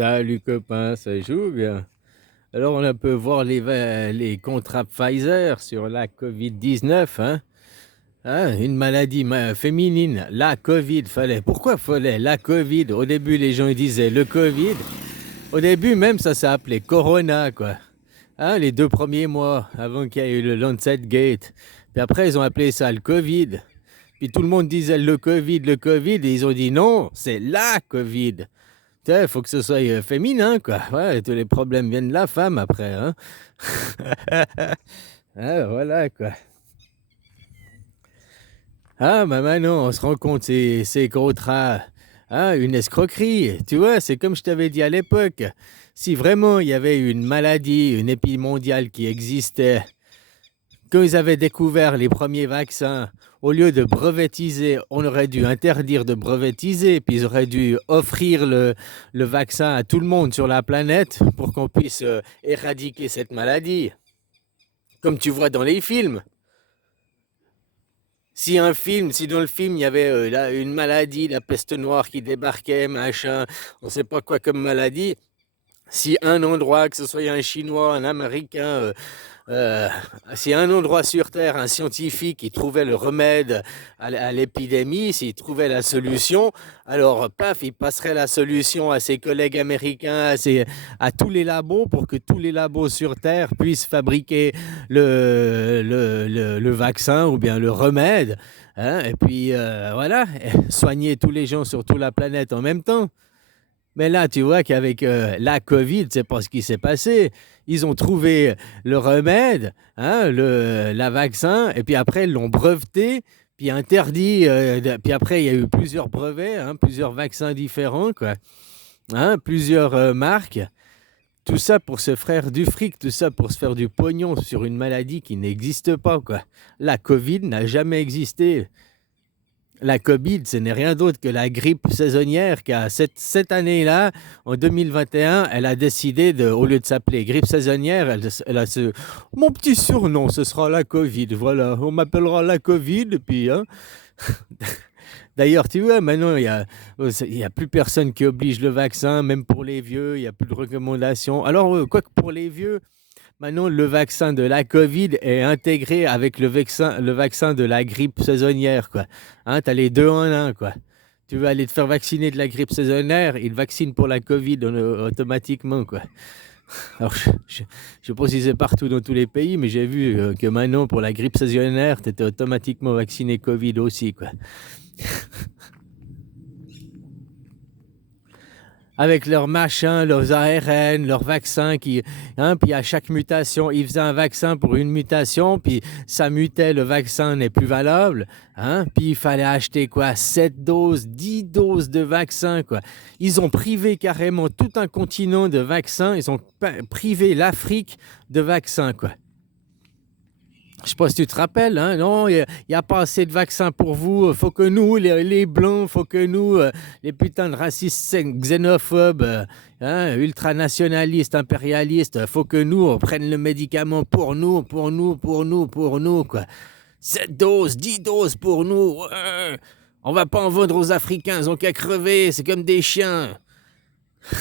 Salut copain, ça joue bien. Alors on peut voir les contrats Pfizer sur la Covid-19, hein? Hein, une maladie féminine, la Covid, fallait. Pourquoi fallait la Covid? Au début, les gens ils disaient le Covid. Au début, même ça s'est appelé Corona, quoi. Hein, les 2 premiers mois avant qu'il y ait eu le Lancet Gate. Puis après, ils ont appelé ça le Covid. Puis tout le monde disait le Covid, et ils ont dit non, c'est la Covid. Il faut que ce soit féminin, quoi. Ouais, tous les problèmes viennent de la femme après, hein. Ah, voilà, quoi. Ah, bah maintenant, on se rend compte, c'est contrat. Ah, une escroquerie. Tu vois, c'est comme je t'avais dit à l'époque. Si vraiment il y avait une maladie, une épidémie mondiale qui existait, quand ils avaient découvert les premiers vaccins, au lieu de brevetiser, on aurait dû interdire de brevetiser, puis ils auraient dû offrir le vaccin à tout le monde sur la planète pour qu'on puisse éradiquer cette maladie. Comme tu vois dans les films. Si dans le film il y avait une maladie, la peste noire qui débarquait, machin, on ne sait pas quoi comme maladie, si un endroit, que ce soit un Chinois, un Américain, euh, si un endroit sur Terre, un scientifique qui trouvait le remède à l'épidémie, s'il trouvait la solution, alors paf, il passerait la solution à ses collègues américains, à tous les labos pour que tous les labos sur Terre puissent fabriquer le vaccin ou bien le remède, hein, et puis voilà, soigner tous les gens sur toute la planète en même temps. Mais là, tu vois qu'avec la Covid, c'est pas ce qui s'est passé. Ils ont trouvé le remède, hein, la vaccin, et puis après, ils l'ont breveté, puis interdit. Puis après, il y a eu plusieurs brevets, hein, plusieurs vaccins différents, quoi, hein, plusieurs marques. Tout ça pour se faire du fric, tout ça pour se faire du pognon sur une maladie qui n'existe pas, quoi. La Covid n'a jamais existé. La Covid, ce n'est rien d'autre que la grippe saisonnière qui a cette année-là, en 2021, elle a décidé de, au lieu de s'appeler grippe saisonnière, elle a mon petit surnom, ce sera la Covid. Voilà, on m'appellera la Covid, et puis, hein. D'ailleurs, tu vois, maintenant, il y a plus personne qui oblige le vaccin, même pour les vieux, il n'y a plus de recommandations. Alors, quoi que pour les vieux, maintenant, le vaccin de la Covid est intégré avec le vaccin de la grippe saisonnière, quoi. Hein, tu as les deux en un, quoi. Tu veux aller te faire vacciner de la grippe saisonnière, ils vaccinent pour la Covid automatiquement, quoi. Alors, je sais pas si c'est partout dans tous les pays, mais j'ai vu que maintenant, pour la grippe saisonnière, tu étais automatiquement vacciné Covid aussi, quoi. Avec leurs machins, leurs ARN, leurs vaccins hein, puis à chaque mutation, ils faisaient un vaccin pour une mutation, puis ça mutait, le vaccin n'est plus valable, hein, puis il fallait acheter quoi, 7 doses, 10 doses de vaccins, quoi. Ils ont privé carrément tout un continent de vaccins, ils ont privé l'Afrique de vaccins, quoi. Je sais pas si tu te rappelles, hein? Non, il n'y a pas assez de vaccins pour vous. Faut que nous, les Blancs, faut que nous, les putains de racistes xénophobes, hein, ultranationalistes, impérialistes, faut que nous, on prenne le médicament pour nous, pour nous, pour nous, pour nous, quoi. 7 doses, 10 doses pour nous. Ouais. On va pas en vendre aux Africains, ils ont qu'à crever, c'est comme des chiens.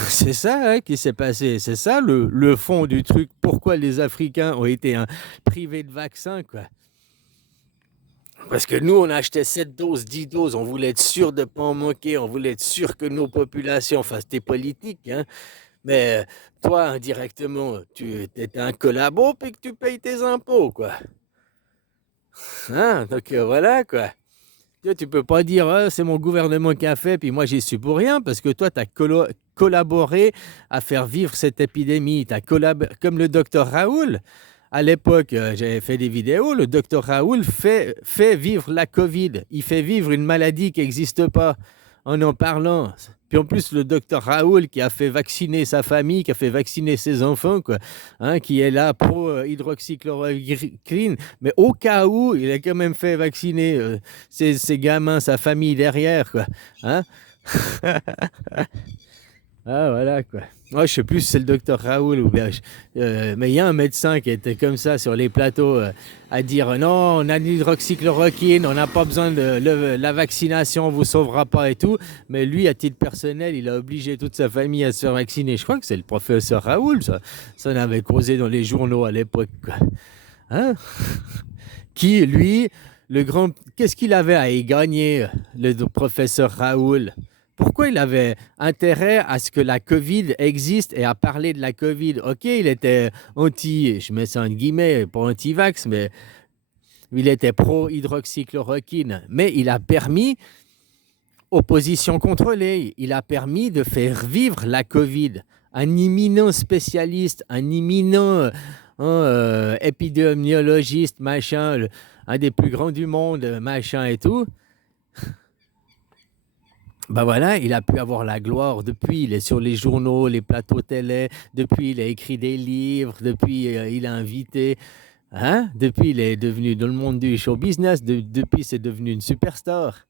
C'est ça hein, qui s'est passé, c'est ça le fond du truc. Pourquoi les Africains ont été privés de vaccins, quoi. Parce que nous, on achetait 7 doses, 10 doses, on voulait être sûr de ne pas en manquer, on voulait être sûr que nos populations, enfin c'était politique, hein, mais toi, indirectement, tu es un collabo puis que tu payes tes impôts, quoi. Hein, donc voilà, quoi. Tu peux pas dire c'est mon gouvernement qui a fait, puis moi j'y suis pour rien, parce que toi, tu as collaboré à faire vivre cette épidémie. Comme le docteur Raoul. À l'époque, j'avais fait des vidéos. Le docteur Raoul fait vivre la Covid. Il fait vivre une maladie qui n'existe pas en parlant. Puis en plus, le docteur Raoul qui a fait vacciner sa famille, qui a fait vacciner ses enfants, quoi, hein, qui est là pro hydroxychloroquine, mais au cas où, il a quand même fait vacciner ses gamins, sa famille derrière, quoi. Hein. Ah, voilà, quoi. Moi, je sais plus si c'est le docteur Raoul ou bien. Mais il y a un médecin qui était comme ça sur les plateaux à dire non, on a l'hydroxychloroquine, on n'a pas besoin de la vaccination, on vous sauvera pas et tout. Mais lui, à titre personnel, il a obligé toute sa famille à se faire vacciner. Je crois que c'est le professeur Raoul, ça. Ça en avait causé dans les journaux à l'époque, quoi. Hein? Qui, lui, le grand. Qu'est-ce qu'il avait à y gagner, le professeur Raoul? Pourquoi il avait intérêt à ce que la Covid existe et à parler de la Covid? Ok, il était anti, je mets ça en guillemets, pas anti-vax, mais il était pro-hydroxychloroquine. Mais il a permis, opposition contrôlée, il a permis de faire vivre la Covid. Un imminent spécialiste, un imminent épidémiologiste, machin, un des plus grands du monde, machin et tout. Ben voilà, il a pu avoir la gloire depuis, il est sur les journaux, les plateaux télé, depuis il a écrit des livres, depuis il a invité, hein? Depuis il est devenu dans le monde du show business, depuis c'est devenu une superstar.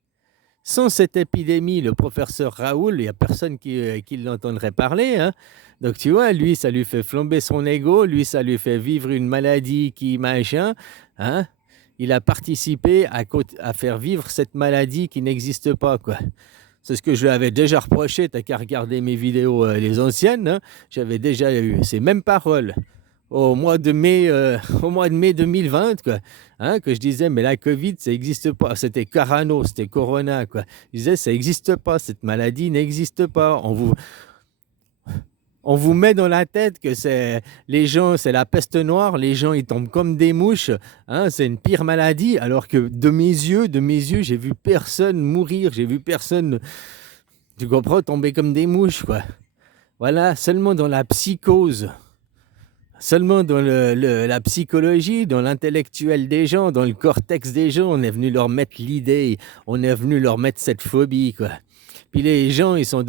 Sans cette épidémie, le professeur Raoul, il n'y a personne qui l'entendrait parler, hein? Donc tu vois, lui, ça lui fait flamber son ego, lui, ça lui fait vivre une maladie qui machin, hein? Il a participé à faire vivre cette maladie qui n'existe pas, quoi. C'est ce que je lui avais déjà reproché, t'as qu'à regarder mes vidéos, les anciennes, hein. J'avais déjà eu ces mêmes paroles au mois de mai, au mois de mai 2020, quoi, hein, que je disais, mais la Covid, ça n'existe pas. C'était Carano, c'était Corona, quoi. Je disais, ça n'existe pas, cette maladie n'existe pas. On vous met dans la tête que c'est les gens, c'est la peste noire, les gens ils tombent comme des mouches, hein, c'est une pire maladie, alors que de mes yeux, j'ai vu personne mourir, j'ai vu personne, tu comprends, tomber comme des mouches, quoi. Voilà, seulement dans la psychose, seulement dans la psychologie, dans l'intellectuel des gens, dans le cortex des gens, on est venu leur mettre l'idée, on est venu leur mettre cette phobie, quoi. Puis les gens, ils sont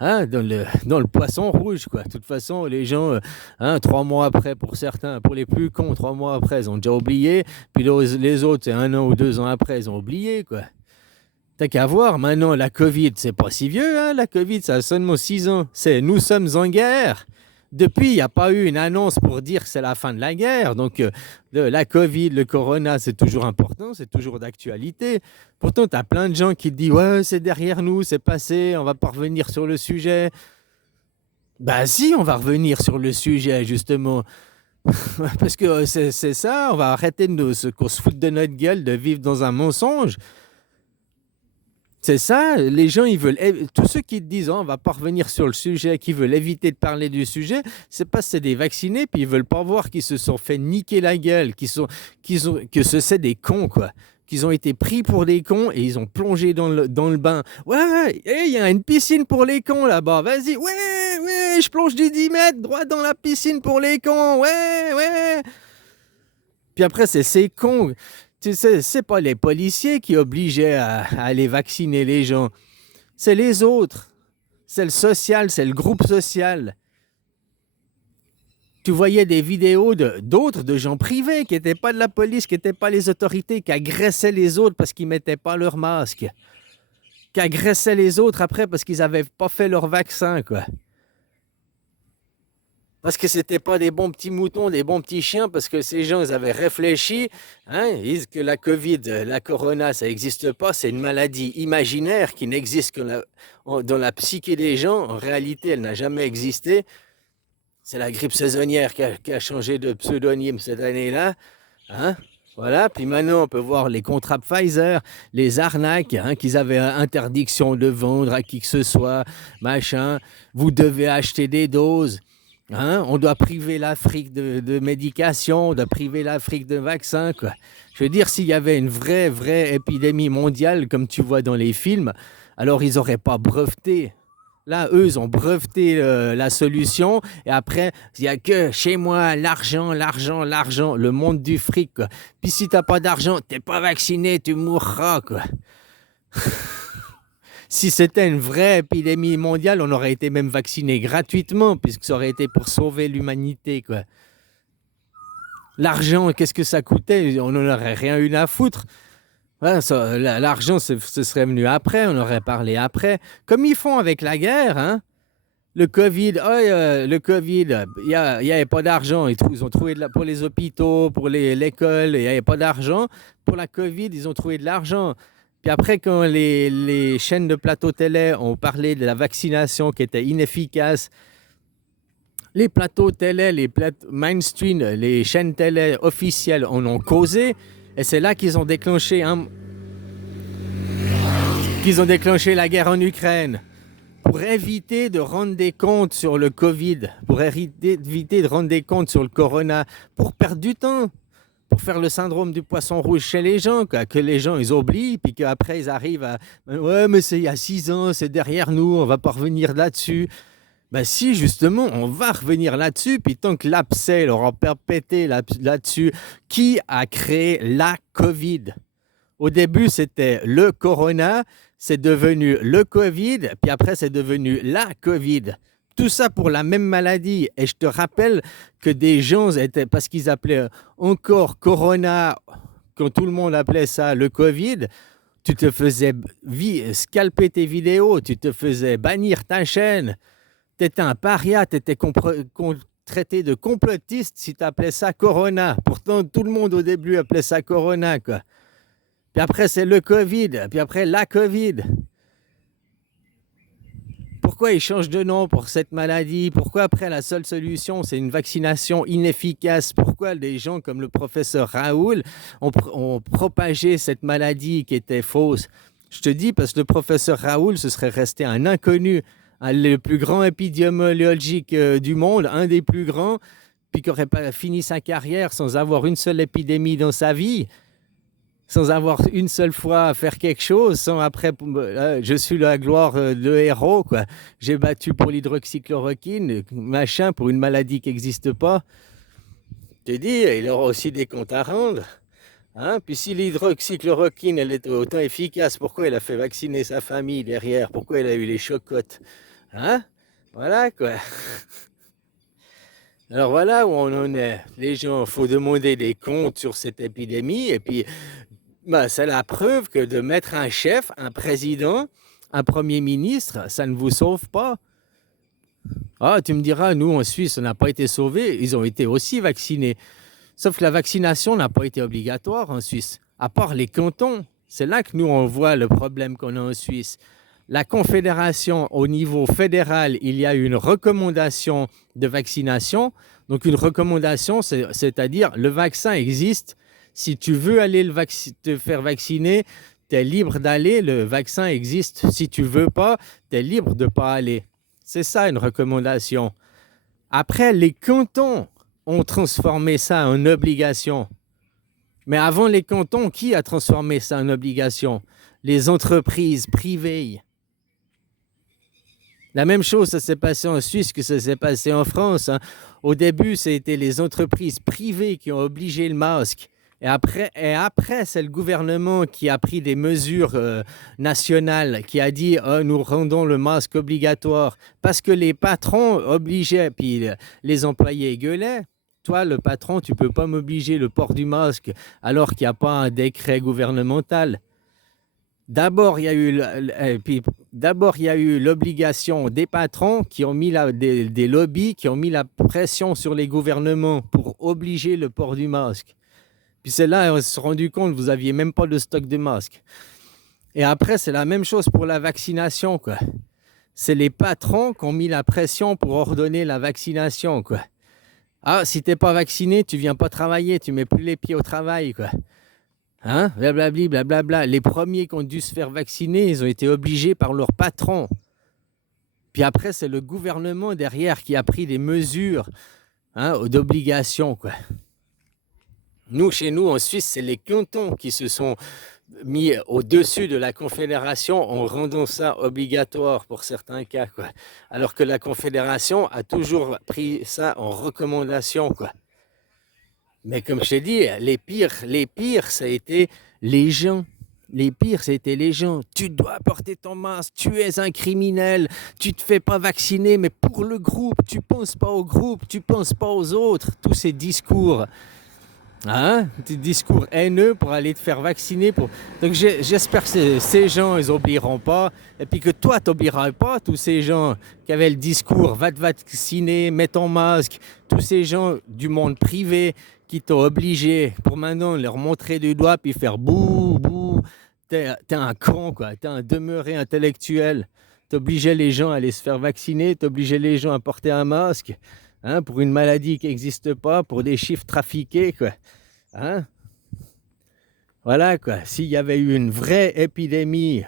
hein, dans le poisson rouge, quoi. De toute façon, les gens, hein, 3 mois après, pour certains, pour les plus cons, 3 mois après, ils ont déjà oublié. Puis les autres, c'est 1 an ou 2 ans après, ils ont oublié, quoi. T'as qu'à voir, maintenant, la Covid, c'est pas si vieux, hein, la Covid, ça a seulement 6 ans. Nous sommes en guerre. Depuis, il n'y a pas eu une annonce pour dire que c'est la fin de la guerre. Donc, la Covid, le Corona, c'est toujours important, c'est toujours d'actualité. Pourtant, tu as plein de gens qui te disent « Ouais, c'est derrière nous, c'est passé, on va pas revenir sur le sujet. » Ben si, on va revenir sur le sujet, justement. Parce que c'est ça, on va arrêter qu'on se foute de notre gueule, de vivre dans un mensonge. C'est ça, les gens, ils veulent. Tous ceux qui te disent, oh, on va pas revenir sur le sujet, qui veulent éviter de parler du sujet, c'est parce que c'est des vaccinés, puis ils veulent pas voir qu'ils se sont fait niquer la gueule, que c'est des cons, quoi. Qu'ils ont été pris pour des cons et ils ont plongé dans le bain. Ouais, il y a une piscine pour les cons là-bas, vas-y, ouais, je plonge du 10 mètres droit dans la piscine pour les cons, ouais. Puis après, c'est ces cons. Tu sais, c'est pas les policiers qui obligeaient à aller vacciner les gens. C'est les autres. C'est le social, c'est le groupe social. Tu voyais des vidéos d'autres, de gens privés, qui n'étaient pas de la police, qui n'étaient pas les autorités, qui agressaient les autres parce qu'ils ne mettaient pas leur masque. Qui agressaient les autres après parce qu'ils n'avaient pas fait leur vaccin, quoi. Parce que c'était pas des bons petits moutons, des bons petits chiens, parce que ces gens, ils avaient réfléchi, hein, ils disent que la Covid, la Corona, ça n'existe pas, c'est une maladie imaginaire qui n'existe que dans la psyché des gens. En réalité, elle n'a jamais existé. C'est la grippe saisonnière qui a changé de pseudonyme cette année-là, hein. Voilà, puis maintenant on peut voir les contrats Pfizer, les arnaques, hein, qu'ils avaient interdiction de vendre à qui que ce soit, machin. Vous devez acheter des doses. Hein, on doit priver l'Afrique de médication, on doit priver l'Afrique de vaccins, quoi. Je veux dire, s'il y avait une vraie épidémie mondiale, comme tu vois dans les films, alors ils n'auraient pas breveté. Là, eux, ils ont breveté la solution. Et après, il n'y a que chez moi, l'argent, le monde du fric, quoi. Puis si tu n'as pas d'argent, tu n'es pas vacciné, tu mourras, quoi. Si c'était une vraie épidémie mondiale, on aurait été même vacciné gratuitement, puisque ça aurait été pour sauver l'humanité, quoi. L'argent, qu'est-ce que ça coûtait? On n'en aurait rien eu à foutre. Ouais, l'argent, ce serait venu après, on aurait parlé après. Comme ils font avec la guerre, hein? Le Covid, le Covid, il y avait pas d'argent. Ils ont trouvé pour les hôpitaux, pour l'école, il y avait pas d'argent. Pour la Covid, ils ont trouvé de l'argent. Puis après, quand les chaînes de plateau télé ont parlé de la vaccination qui était inefficace, les plateaux télé, mainstream, les chaînes télé officielles en ont causé. Et c'est là qu'ils ont déclenché la guerre en Ukraine. Pour éviter de rendre des comptes sur le Covid, pour éviter de rendre des comptes sur le Corona, pour perdre du temps, pour faire le syndrome du poisson rouge chez les gens, quoi, que les gens ils oublient, puis qu'après ils arrivent à ouais, mais c'est il y a 6 ans, c'est derrière nous, on va pas revenir là-dessus. Ben si, justement, on va revenir là-dessus, puis tant que l'abcès aura perpété là-dessus, qui a créé la Covid? Au début, c'était le Corona, c'est devenu le Covid, puis après, c'est devenu la Covid. Tout ça pour la même maladie. Et je te rappelle que des gens étaient, parce qu'ils appelaient encore Corona, quand tout le monde appelait ça le Covid, tu te faisais scalper tes vidéos, tu te faisais bannir ta chaîne. Tu étais un paria, tu étais traité de complotiste si tu appelais ça Corona. Pourtant, tout le monde au début appelait ça Corona, quoi. Puis après, c'est le Covid. Puis après, la Covid. Pourquoi ils changent de nom pour cette maladie? Pourquoi après, la seule solution, c'est une vaccination inefficace? Pourquoi des gens comme le professeur Raoul ont propagé cette maladie qui était fausse? Je te dis, parce que le professeur Raoul, ce serait resté un inconnu, le plus grand épidémiologique du monde, un des plus grands, puis qui n'aurait pas fini sa carrière sans avoir une seule épidémie dans sa vie. Sans avoir une seule fois à faire quelque chose, sans après, je suis la gloire de héros, quoi. J'ai battu pour l'hydroxychloroquine, machin, pour une maladie qui n'existe pas. Je te dis, il aura aussi des comptes à rendre. Hein? Puis si l'hydroxychloroquine, elle était autant efficace, pourquoi il a fait vacciner sa famille derrière? Pourquoi il a eu les chocottes? Hein? Voilà, quoi. Alors voilà où on en est. Les gens, il faut demander des comptes sur cette épidémie, et puis c'est la preuve que de mettre un chef, un président, un premier ministre, ça ne vous sauve pas. Ah, tu me diras, nous en Suisse, on n'a pas été sauvés, ils ont été aussi vaccinés. Sauf que la vaccination n'a pas été obligatoire en Suisse, à part les cantons. C'est là que nous, on voit le problème qu'on a en Suisse. La Confédération, au niveau fédéral, il y a une recommandation de vaccination. Donc une recommandation, c'est-à-dire le vaccin existe. Si tu veux aller te faire vacciner, tu es libre d'aller, le vaccin existe. Si tu ne veux pas, tu es libre de ne pas aller. C'est ça une recommandation. Après, les cantons ont transformé ça en obligation. Mais avant les cantons, qui a transformé ça en obligation? Les entreprises privées. La même chose, ça s'est passé en Suisse que ça s'est passé en France. Hein. Au début, c'était les entreprises privées qui ont obligé le masque. Et après, c'est le gouvernement qui a pris des mesures nationales, qui a dit nous rendons le masque obligatoire parce que les patrons obligeaient, puis les employés gueulaient. Toi, le patron, tu ne peux pas m'obliger le port du masque alors qu'il n'y a pas un décret gouvernemental. D'abord, il y a eu l'obligation des patrons qui ont mis des lobbies qui ont mis la pression sur les gouvernements pour obliger le port du masque. Puis c'est là, on s'est rendu compte que vous n'aviez même pas de stock de masques. Et après, c'est la même chose pour la vaccination, quoi. C'est les patrons qui ont mis la pression pour ordonner la vaccination, quoi. Ah, si tu n'es pas vacciné, tu ne viens pas travailler, tu ne mets plus les pieds au travail, quoi. Hein? Blablabli, blablabla. Les premiers qui ont dû se faire vacciner, ils ont été obligés par leur patron. Puis après, c'est le gouvernement derrière qui a pris des mesures d'obligation, quoi. Nous, chez nous, en Suisse, c'est les cantons qui se sont mis au-dessus de la Confédération en rendant ça obligatoire pour certains cas, quoi. Alors que la Confédération a toujours pris ça en recommandation, quoi. Mais comme je t'ai dit, les pires, ça a été les gens. Les pires, c'était les gens. Tu dois porter ton masque, tu es un criminel, tu ne te fais pas vacciner, mais pour le groupe, tu ne penses pas au groupe, tu ne penses pas aux autres. Tous ces discours. Hein? Des discours haineux pour aller te faire vacciner. Donc j'espère que ces gens, ils n'oublieront pas. Et puis que toi, tu n'oublieras pas tous ces gens qui avaient le discours va te vacciner, mets ton masque. Tous ces gens du monde privé qui t'ont obligé pour maintenant leur montrer du doigt puis faire bouh, bouh. T'es un con, quoi. T'es un demeuré intellectuel. T'obligeais les gens à aller se faire vacciner, t'obligeais les gens à porter un masque. Hein, pour une maladie qui n'existe pas, pour des chiffres trafiqués, quoi. Hein? Voilà, quoi. S'il y avait eu une vraie épidémie,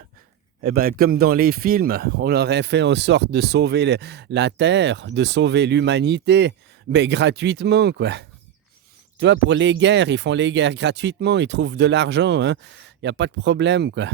eh ben, comme dans les films, on aurait fait en sorte de sauver la Terre, de sauver l'humanité, mais gratuitement, quoi. Tu vois, pour les guerres, ils font les guerres gratuitement, ils trouvent de l'argent, hein. Il n'y a pas de problème, quoi.